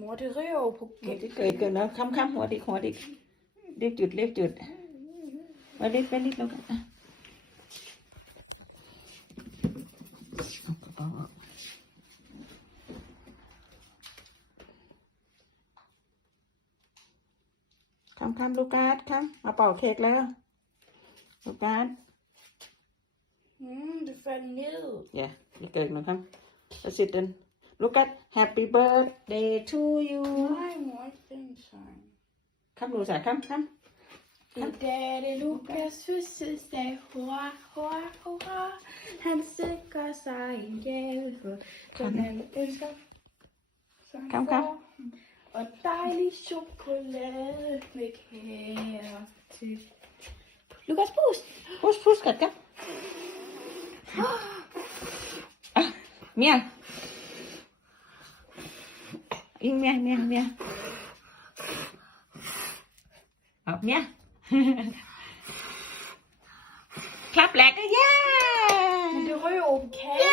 หัวที่เรียวพกเกิดเกิดเกินะค้ำค้ำหัวดิหัวดิเรียจุดเล็ยกจุดมาเรียกไปเรียแล้วกันอ่ะคำคำลูกาสครับมาเป่าเค้กแล้ว ลูกาสอืมเดิเฟนนิวเย้ยเกิดหนึ่งครับประสิทธิ์ Look at happy birthday to you. My come, Rosa, come, come, come. Daddy Lucas, sister, say okay. hoa, hoa, hoa, and sick as I am. Come, come. Some. Some come, come. A tiny chocolate make hair. Lucas, push, push, push, cut, come. uh, mia. Ingen mere, ingen mere, ingen mere. Og mere. Klap, lakke. Yeah! Men det ryger jo en